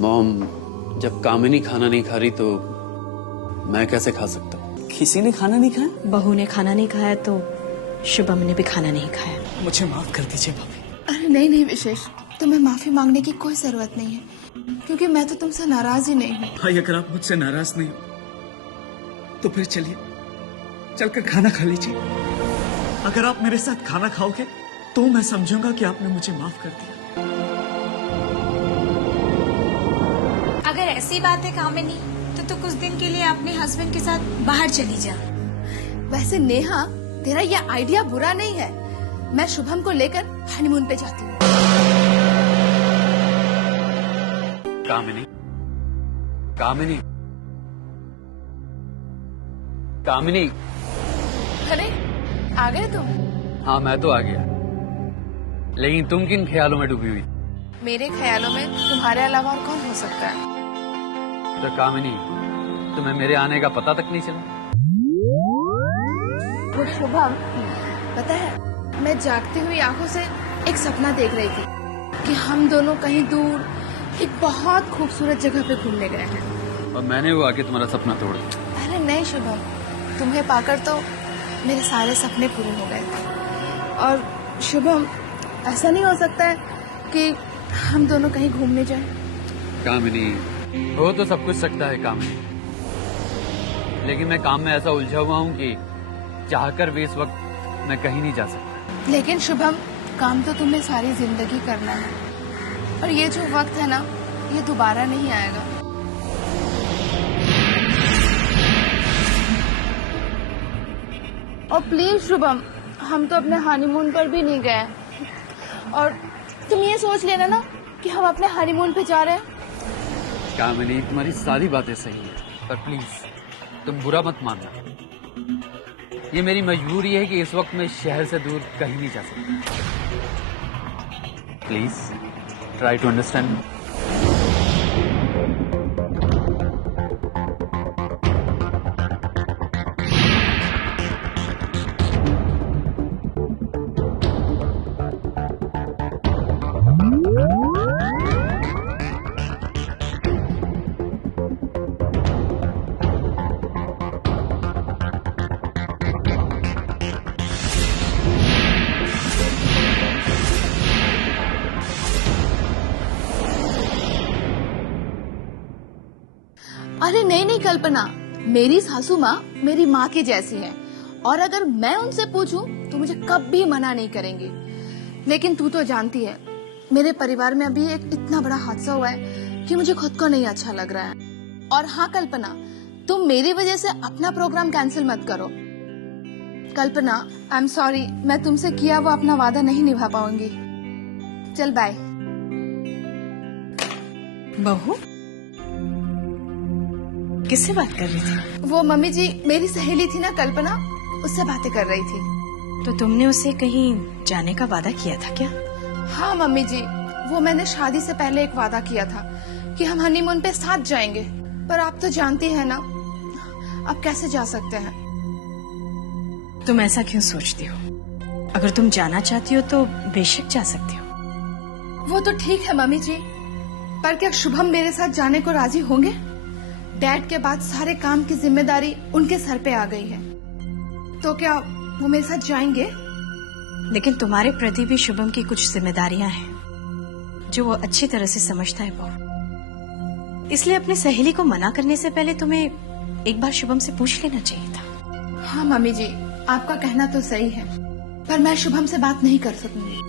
Mom, जब कामिनी खाना नहीं खा रही तो मैं कैसे खा सकता हूँ? किसी ने खाना नहीं खाया? बहू ने खाना नहीं खाया तो शुभम ने भी खाना नहीं खाया। मुझे माफ कर दीजिए भाभी। अरे नहीं नहीं विशेष, तुम्हें माफी मांगने की कोई जरूरत नहीं है, क्योंकि मैं तो तुमसे नाराज ही नहीं हूँ। भाई अगर आप मुझसे नाराज नहीं हो तो फिर चलिए चलकर खाना खा लीजिए। अगर आप मेरे साथ खाना खाओगे तो मैं समझूंगा कि आपने मुझे माफ कर दिया। अगर ऐसी बात है कामिनी तो कुछ दिन के लिए अपने हस्बैंड के साथ बाहर चली जा। वैसे नेहा, तेरा ये आइडिया बुरा नहीं है। मैं शुभम को लेकर हनीमून पे जाती हूँ। कामिनी, कामिनी, कामिनी। अरे आ गए तुम? हाँ, मैं तो आ गया, लेकिन तुम किन ख्यालों में डूबी हुई? मेरे ख्यालों में तुम्हारे अलावा और कौन हो सकता है? तो कामिनी, तुम्हें मेरे आने का पता तक नहीं चला? वो शुभम, पता है मैं जागती हुई आंखों से एक सपना देख रही थी कि हम दोनों कहीं दूर एक बहुत खूबसूरत जगह पे घूमने गए हैं। और मैंने वो आके तुम्हारा सपना तोड़ दिया। अरे नहीं शुभम, तुम्हें पाकर तो मेरे सारे सपने पूरे हो गए। और शुभम, ऐसा नहीं हो सकता है कि हम दोनों कहीं घूमने जाएं? कामिनी, हो तो सब कुछ सकता है कामिनी, लेकिन मैं काम में ऐसा उलझा हुआ हूँ कि चाहकर भी इस वक्त मैं कहीं नहीं जा सकता। लेकिन शुभम, काम तो तुम्हें सारी जिंदगी करना है, और ये जो वक्त है ना, ये दोबारा नहीं आएगा। और प्लीज शुभम, हम तो अपने हनीमून पर भी नहीं गए, और तुम ये सोच लेना ना कि हम अपने हनीमून पे जा रहे हैं। कामिनी, तुम्हारी सारी बातें सही है, पर प्लीज तुम बुरा मत मानना। ये मेरी मजबूरी है कि इस वक्त मैं शहर से दूर कहीं नहीं जा सकता। Please try to understand. अरे नहीं नहीं कल्पना, मेरी सासू माँ मेरी माँ की जैसी है, और अगर मैं उनसे पूछूं तो मुझे कभी मना नहीं करेंगी। लेकिन तू तो जानती है, मेरे परिवार में अभी एक इतना बड़ा हादसा हुआ है कि मुझे खुद को नहीं अच्छा लग रहा है। और हाँ कल्पना, तुम मेरी वजह से अपना प्रोग्राम कैंसिल मत करो। कल्पना, आई एम सॉरी, मैं तुमसे किया वो अपना वादा नहीं निभा पाऊंगी। चल बाय। बहू, किससे बात कर रही थी? वो मम्मी जी, मेरी सहेली थी ना कल्पना, उससे बातें कर रही थी। तो तुमने उसे कहीं जाने का वादा किया था क्या? हाँ मम्मी जी, वो मैंने शादी से पहले एक वादा किया था कि हम हनीमून पे साथ जाएंगे, पर आप तो जानती हैं ना, अब कैसे जा सकते हैं। तुम ऐसा क्यों सोचती हो? अगर तुम जाना चाहती हो तो बेशक जा सकती हो। वो तो ठीक है मम्मी जी, पर क्या शुभम मेरे साथ जाने को राजी होंगे? डैड के बाद सारे काम की जिम्मेदारी उनके सर पे आ गई है, तो क्या वो मेरे साथ जाएंगे? लेकिन तुम्हारे प्रति भी शुभम की कुछ जिम्मेदारियां हैं जो वो अच्छी तरह से समझता है बहू। इसलिए अपनी सहेली को मना करने से पहले तुम्हें एक बार शुभम से पूछ लेना चाहिए था। हाँ मम्मी जी, आपका कहना तो सही है, पर मैं शुभम से बात नहीं कर सकूंगी।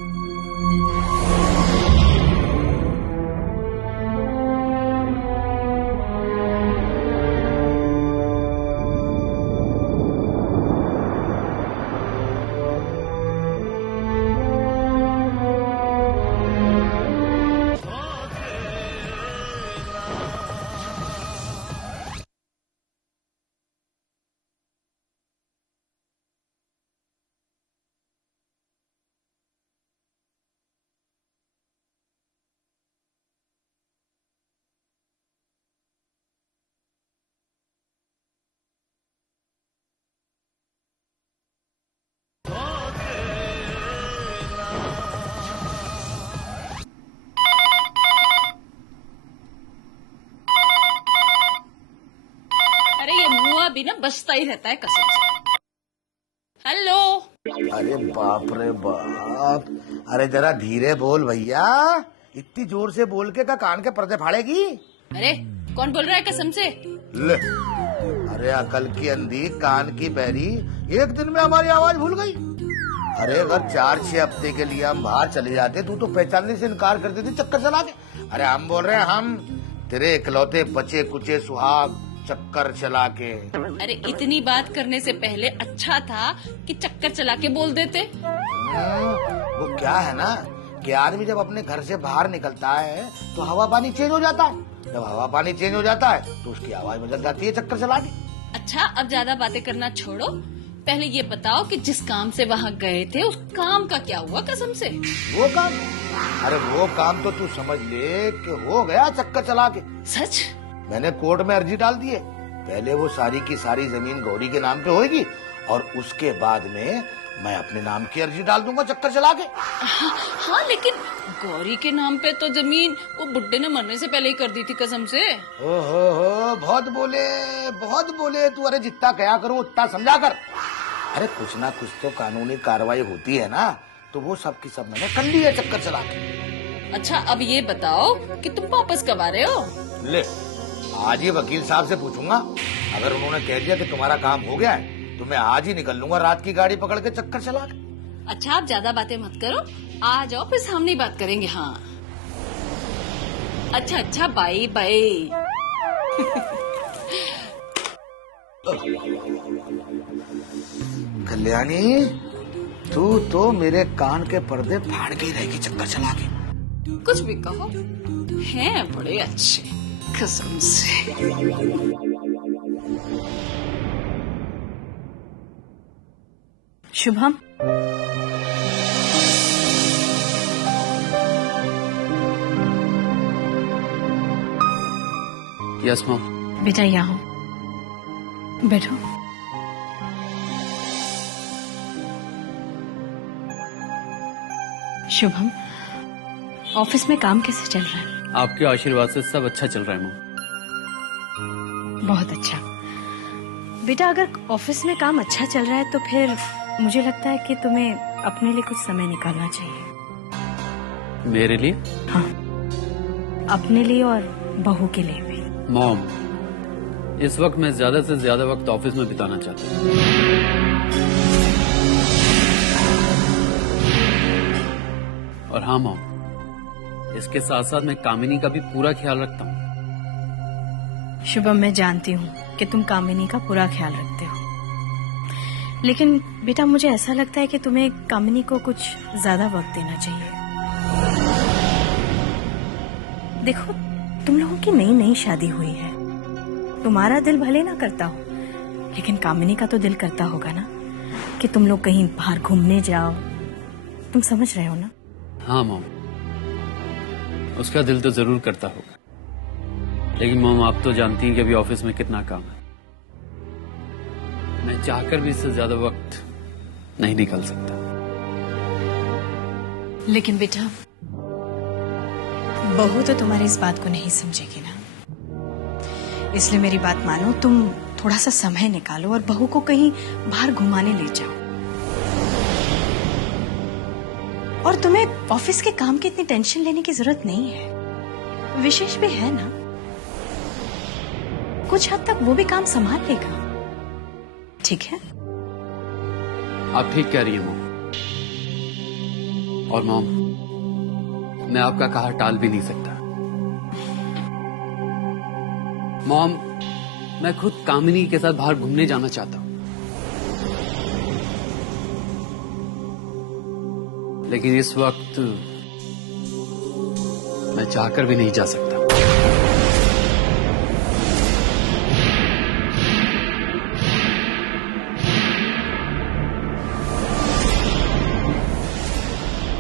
भी ना बचता ही रहता है कसम से। हेलो। अरे बाप रे बाप, अरे जरा धीरे बोल भैया, इतनी जोर से बोल के का कान के पर्दे फाड़ेगी। अरे कौन बोल रहा है कसम से? ले, अरे अकल की अंधी कान की बहरी, एक दिन में हमारी आवाज भूल गई। अरे अगर 4-6 हफ्ते के लिए हम बाहर चले जाते तू तो पहचानने से इनकार कर देती चक्कर चला के। अरे हम बोल रहे हैं, हम तेरे इकलौते बचे कुचे सुहाग चक्कर चला के। अरे इतनी बात करने से पहले अच्छा था कि चक्कर चला के बोल देते। वो क्या है ना कि आदमी जब अपने घर से बाहर निकलता है तो हवा पानी चेंज हो जाता है, जब हवा पानी चेंज हो जाता है तो उसकी आवाज बदल जाती है चक्कर चला के। अच्छा अब ज्यादा बातें करना छोड़ो, पहले ये बताओ कि जिस काम से वहाँ गए थे उस काम का क्या हुआ कसम से? वो काम? अरे वो काम तो तू समझ ले कि हो गया चक्कर चला के। सच? मैंने कोर्ट में अर्जी डाल दी है। पहले वो सारी की सारी जमीन गौरी के नाम पे होगी और उसके बाद में मैं अपने नाम की अर्जी डाल दूंगा चक्कर चला के। हाँ लेकिन गौरी के नाम पे तो जमीन वो बुड्ढे ने मरने से पहले ही कर दी थी कसम से। ओहो, बहुत बोले तू। अरे जितना कहा करो उतना समझा कर। अरे कुछ ना कुछ तो कानूनी कार्रवाई होती है ना, तो वो सब की सब मैंने कर ली है चक्कर चला के। अच्छा अब ये बताओ कि तुम वापस कब आ रहे हो? ले, आज ही वकील साहब से पूछूंगा, अगर उन्होंने कह दिया कि तुम्हारा काम हो गया है तो मैं आज ही निकल लूंगा रात की गाड़ी पकड़ के चक्कर चला के। अच्छा आप ज्यादा बातें मत करो, आ जाओ फिर सामने बात करेंगे। हाँ अच्छा बाय बाय। कल्याणी, तू तो मेरे कान के पर्दे फाड़ के ही रहेगी चक्कर चला के। कुछ भी कहो, हैं बड़े अच्छे कसम से। Shubham, yes mom. बेटा यहाँ हो, बैठो। शुभम, ऑफिस में काम कैसे चल रहा है? आपके आशीर्वाद से सब अच्छा चल रहा है मॉम। बहुत अच्छा। बेटा अगर ऑफिस में काम अच्छा चल रहा है तो फिर मुझे लगता है कि तुम्हें अपने लिए कुछ समय निकालना चाहिए। मेरे लिए? हाँ, अपने लिए और बहू के लिए भी। मॉम, इस वक्त मैं ज्यादा से ज्यादा वक्त ऑफिस में बिताना चाहता हूँ। और हाँ मॉम, इसके साथ साथ मैं कामिनी का भी पूरा ख्याल रखता हूँ। शुभम, मैं जानती हूँ कि तुम कामिनी का पूरा ख्याल रखते हो, लेकिन बेटा मुझे ऐसा लगता है कि तुम्हें कामिनी को कुछ ज्यादा वक्त देना चाहिए। देखो, तुम लोगों की नई नई शादी हुई है, तुम्हारा दिल भले ना करता हो, लेकिन कामिनी का तो दिल करता होगा ना कि तुम लोग कहीं बाहर घूमने जाओ। तुम समझ रहे हो ना? हाँ मॉम, उसका दिल तो जरूर करता होगा, लेकिन मॉम आप तो जानती हैं कि अभी ऑफिस में कितना काम है। मैं चाहकर भी इससे ज्यादा वक्त नहीं निकाल सकता। लेकिन बेटा, बहू तो तुम्हारी इस बात को नहीं समझेगी ना, इसलिए मेरी बात मानो, तुम थोड़ा सा समय निकालो और बहू को कहीं बाहर घुमाने ले जाओ। और तुम्हें ऑफिस के काम की इतनी टेंशन लेने की जरूरत नहीं है। विशेष भी है ना, कुछ हद तक वो भी काम संभाल लेगा। ठीक है? आप ठीक कह रही हैं मॉम। और मॉम, मैं आपका कहा टाल भी नहीं सकता। मॉम, मैं खुद कामिनी के साथ बाहर घूमने जाना चाहता हूं, लेकिन इस वक्त मैं चाहकर भी नहीं जा सकता।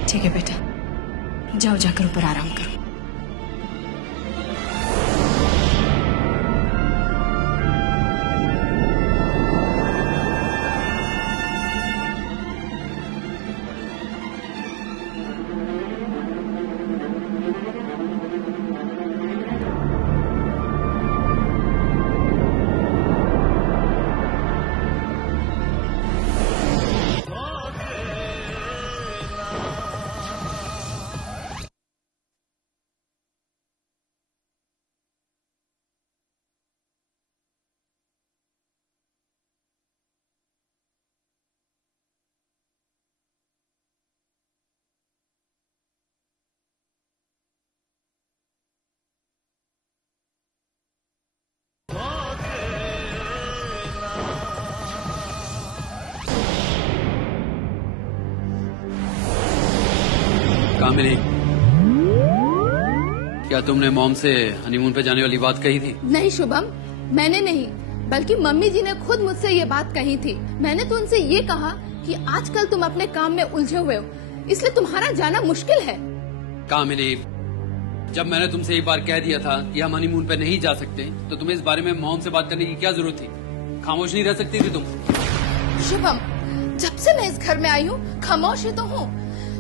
ठीक है बेटा, जाओ, जाकर ऊपर आराम करो। कामिनी, क्या तुमने मॉम से हनीमून पे जाने वाली बात कही थी? नहीं शुभम, मैंने नहीं, बल्कि मम्मी जी ने खुद मुझसे ये बात कही थी। मैंने तो उनसे ये कहा कि आजकल तुम अपने काम में उलझे हुए हो, इसलिए तुम्हारा जाना मुश्किल है। कामिनी, जब मैंने तुमसे एक बार कह दिया था कि हम हनीमून पे नहीं जा सकते, तो तुम्हें इस बारे में मॉम से बात करने की क्या जरूरत थी? खामोश नहीं रह सकती थी तुम? शुभम, जब से मैं इस घर में आई हूँ खामोश ही तो हूँ,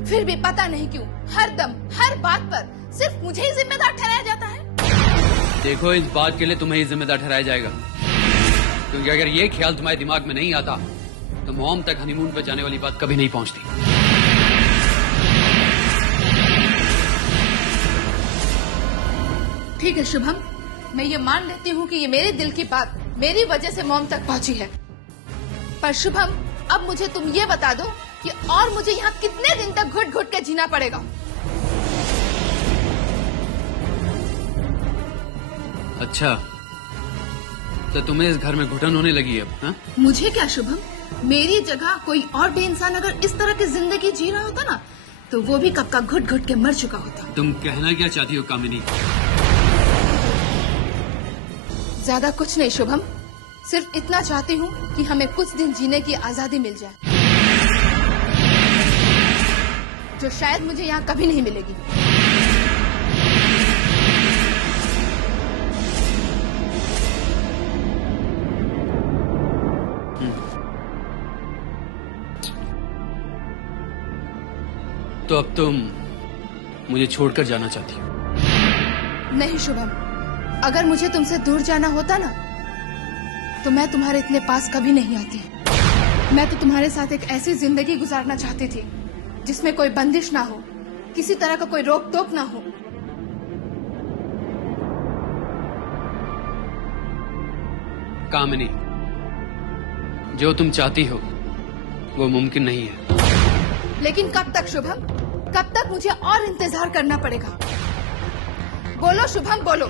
फिर भी पता नहीं क्यों हर दम हर बात पर सिर्फ मुझे ही जिम्मेदार ठहराया जाता है। देखो, इस बात के लिए तुम्हें ही जिम्मेदार ठहराया जाएगा, क्योंकि अगर ये ख्याल तुम्हारे दिमाग में नहीं आता तो मॉम तक हनीमून पे जाने वाली बात कभी नहीं पहुंचती। ठीक है शुभम, मैं ये मान लेती हूँ कि ये मेरे दिल की बात मेरी वजह से मॉम तक पहुँची है, पर शुभम अब मुझे तुम ये बता दो कि और मुझे यहाँ कितने दिन तक घुट घुट के जीना पड़ेगा? अच्छा, तो तुम्हें इस घर में घुटन होने लगी है अब? हाँ? मुझे क्या शुभम, मेरी जगह कोई और भी इंसान अगर इस तरह की जिंदगी जी रहा होता ना, तो वो भी कब का घुट घुट के मर चुका होता। तुम कहना क्या चाहती हो कामिनी? ज्यादा कुछ नहीं शुभम, सिर्फ इतना चाहती हूँ कि हमें कुछ दिन जीने की आजादी मिल जाए, जो शायद मुझे यहाँ कभी नहीं मिलेगी। तो अब तुम मुझे छोड़कर जाना चाहती हो? नहीं शुभम, अगर मुझे तुमसे दूर जाना होता ना, तो मैं तुम्हारे इतने पास कभी नहीं आती। मैं तो तुम्हारे साथ एक ऐसी जिंदगी गुजारना चाहती थी जिसमें कोई बंदिश ना हो, किसी तरह का कोई रोक टोक ना हो। कामिनी, जो तुम चाहती हो वो मुमकिन नहीं है। लेकिन कब तक शुभम, कब तक मुझे और इंतजार करना पड़ेगा? बोलो शुभम, बोलो,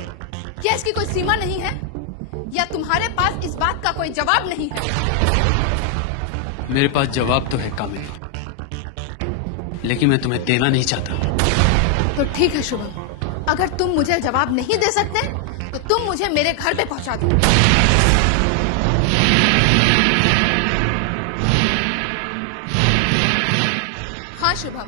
क्या इसकी कोई सीमा नहीं है, या तुम्हारे पास इस बात का कोई जवाब नहीं है? मेरे पास जवाब तो है कामिनी, लेकिन मैं तुम्हें देना नहीं चाहता। तो ठीक है शुभम, अगर तुम मुझे जवाब नहीं दे सकते तो तुम मुझे मेरे घर पे पहुंचा दो। हाँ शुभम,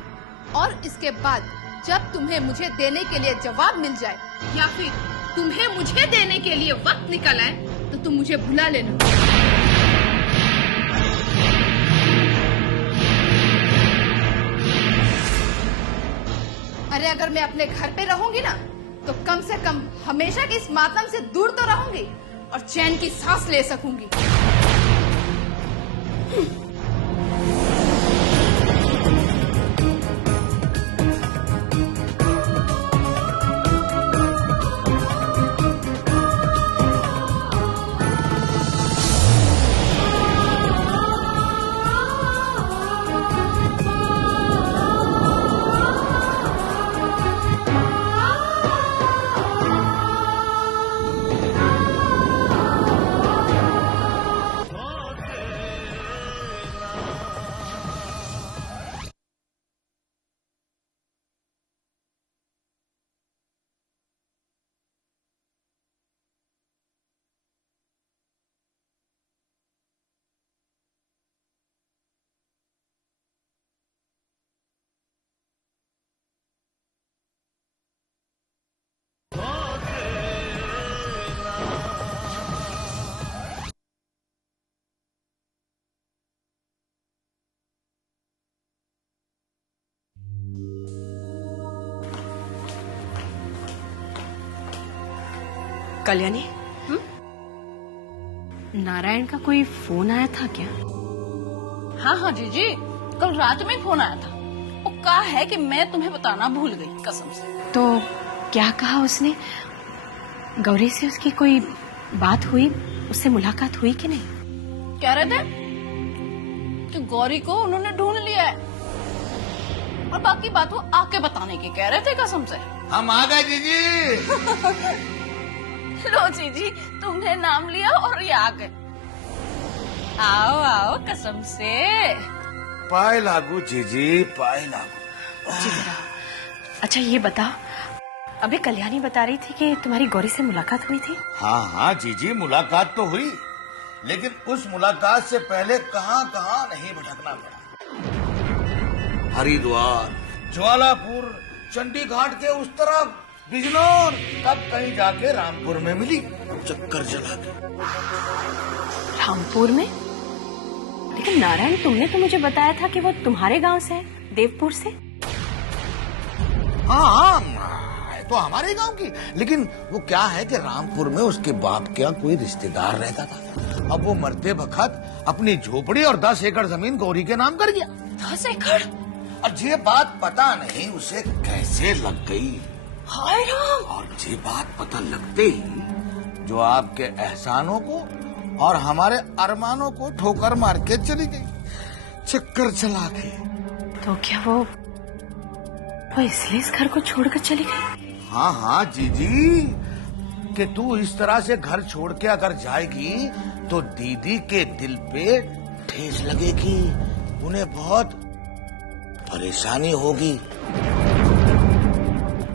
और इसके बाद जब तुम्हें मुझे देने के लिए जवाब मिल जाए, या फिर तुम्हें मुझे देने के लिए वक्त निकल आए, तो तुम मुझे भुला लेना। अरे अगर मैं अपने घर पे रहूंगी ना, तो कम से कम हमेशा के इस मातम से दूर तो रहूंगी और चैन की सांस ले सकूंगी। कल्याणी, नारायण का कोई फोन आया था क्या? हाँ हाँ जीजी, कल रात में फोन आया था। वो कहा है कि मैं तुम्हें बताना भूल गई कसम से। तो क्या कहा उसने? गौरी से उसकी कोई बात हुई, उससे मुलाकात हुई कि नहीं? कह रहे थे कि गौरी को उन्होंने ढूंढ लिया है, और बाकी बात वो आके बताने की कह रहे थे कसम से। हम आ गए जीजी। लो जीजी, तुमने नाम लिया और ये आ गए। आओ आओ कसम से। पाए लागू जीजी, पाए लागू। अच्छा ये बता, अभी कल्याणी बता रही थी कि तुम्हारी गौरी से मुलाकात हुई थी। हाँ हाँ जीजी, मुलाकात तो हुई, लेकिन उस मुलाकात से पहले कहाँ कहाँ नहीं भटकना पड़ा। हरिद्वार, ज्वालापुर, चंडी घाट के उस तरफ, बिजनौर, तब कहीं जाके रामपुर में मिली, चक्कर चला के। रामपुर में? लेकिन नारायण, तुमने तो मुझे बताया था कि वो तुम्हारे गांव से है, देवपुर से। हाँ हाँ, है तो हमारे गांव की, लेकिन वो क्या है कि रामपुर में उसके बाप का कोई रिश्तेदार रहता था। अब वो मरते वक्त अपनी झोपड़ी और 10 एकड़ जमीन गौरी के नाम कर गया। 10 एकड़? और ये बात पता नहीं उसे कैसे लग गई। हाय राम! और ये बात पता लगते ही जो आपके एहसानों को और हमारे अरमानों को ठोकर मार के चली गई, चक्कर चला के। तो क्या वो इसलिए इस घर को छोड़कर चली गई? हाँ हाँ जीजी, कि तू इस तरह से घर छोड़ के अगर जाएगी तो दीदी के दिल पे ठेस लगेगी, उन्हें बहुत परेशानी होगी।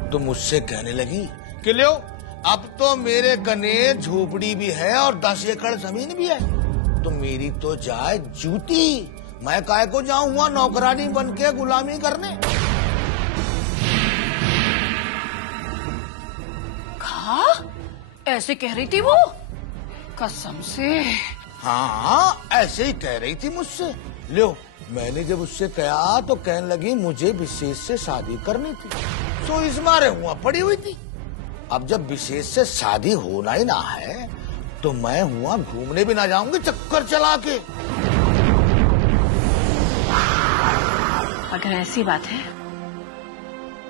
तो मुझसे कहने लगी कि लो, अब तो मेरे कने झोपड़ी भी है और 10 एकड़ जमीन भी है, तो मेरी तो जाए जूती, मैं काहे को जाऊं वहां नौकरानी बन के गुलामी करने। ऐसे कह रही थी वो? कसम से? हाँ, ऐसे ही कह रही थी मुझसे। लो, मैंने जब उससे कहा तो कहने लगी मुझे विशेष से शादी करनी थी, तो इस मारे हुआ पड़ी हुई थी। अब जब विशेष से शादी होना ही ना है तो मैं हुआ घूमने भी ना जाऊंगी चक्कर चला के। अगर ऐसी बात है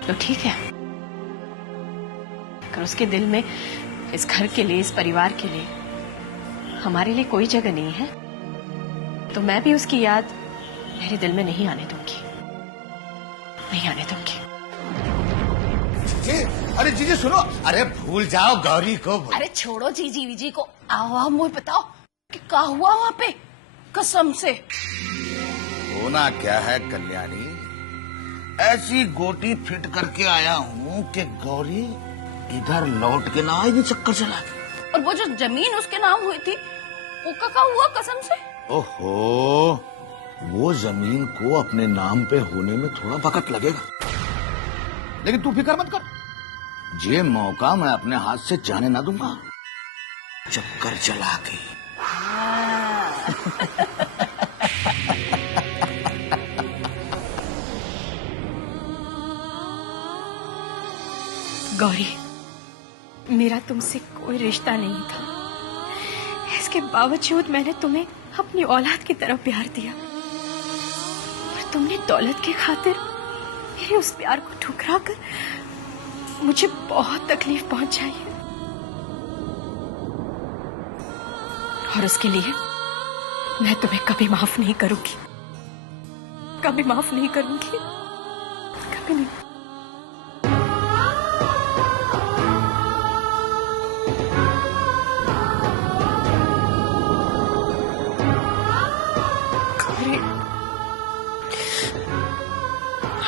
तो ठीक है। अगर उसके दिल में इस घर के लिए, इस परिवार के लिए हमारे लिए कोई जगह नहीं है, तो मैं भी उसकी याद मेरे दिल में नहीं आने दूंगी, नहीं आने दूंगी। जीजी, अरे जीजी सुनो, अरे भूल जाओ गौरी को। अरे छोड़ो जीजी वीजी को, आओ मुझे बताओ कि क्या हुआ वहाँ पे, कसम से। होना क्या है कल्याणी, ऐसी गोटी फिट करके आया हूँ कि गौरी इधर लौट के ना आएगी चक्कर चला के। और वो जो जमीन उसके नाम हुई थी वो क्या हुआ, कसम से? ओहो, वो जमीन को अपने नाम पे होने में थोड़ा वक्त लगेगा, लेकिन तू फिक्र मत कर, ये मौका मैं अपने हाथ से जाने ना दूंगा चक्कर चला के। गौरी, मेरा तुमसे कोई रिश्ता नहीं था, इसके बावजूद मैंने तुम्हें अपनी औलाद की तरह प्यार दिया, और तुमने दौलत की खातिर मेरे उस प्यार को ठुकरा कर मुझे बहुत तकलीफ पहुंचाई है, और उसके लिए मैं तुम्हें कभी माफ नहीं करूंगी, कभी माफ नहीं करूंगी, कभी नहीं।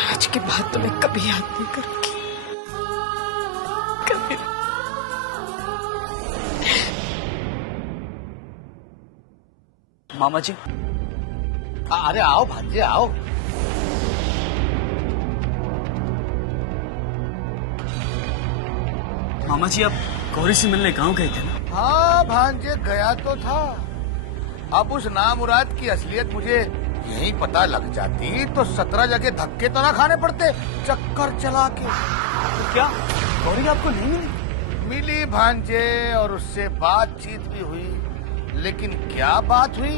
आज के बाद तो मैं कभी याद नहीं करूंगी, कभी। मामा जी, अरे आओ भांजे आओ। मामा जी, आप गौरी से मिलने गांव गए थे ना? हाँ भांजे, गया तो था। अब उस नामुराद की असलियत मुझे यही पता लग जाती तो 17 जगह धक्के तो ना खाने पड़ते चक्कर चला के। तो क्या गौरी आपको नहीं मिली? मिली भांजे, और उससे बातचीत भी हुई, लेकिन क्या बात हुई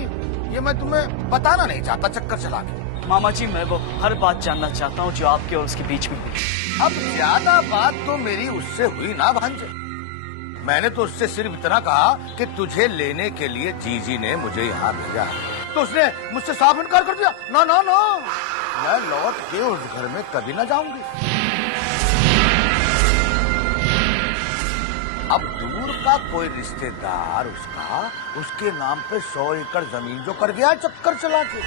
ये मैं तुम्हें बताना नहीं चाहता चक्कर चला के। मामा जी, मैं वो हर बात जानना चाहता हूँ जो आपके और उसके बीच में हुई। अब ज्यादा बात तो मेरी उससे हुई ना भांजे, मैंने तो उससे सिर्फ इतना कहा कि तुझे लेने के लिए जीजी ने मुझे यहाँ भेजा, तो उसने मुझसे साफ इनकार कर दिया। ना ना ना, मैं लौट के उस घर में कभी ना जाऊंगी। अब दूर का कोई रिश्तेदार उसके नाम पे 100 एकड़ जमीन जो कर गया चक्कर चला के।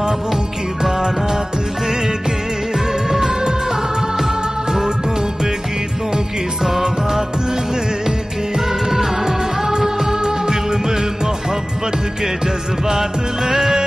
ख्वाबों की बारात लेके, होठों पे गीतों की सौगात लेके, दिल में मोहब्बत के जज्बात ले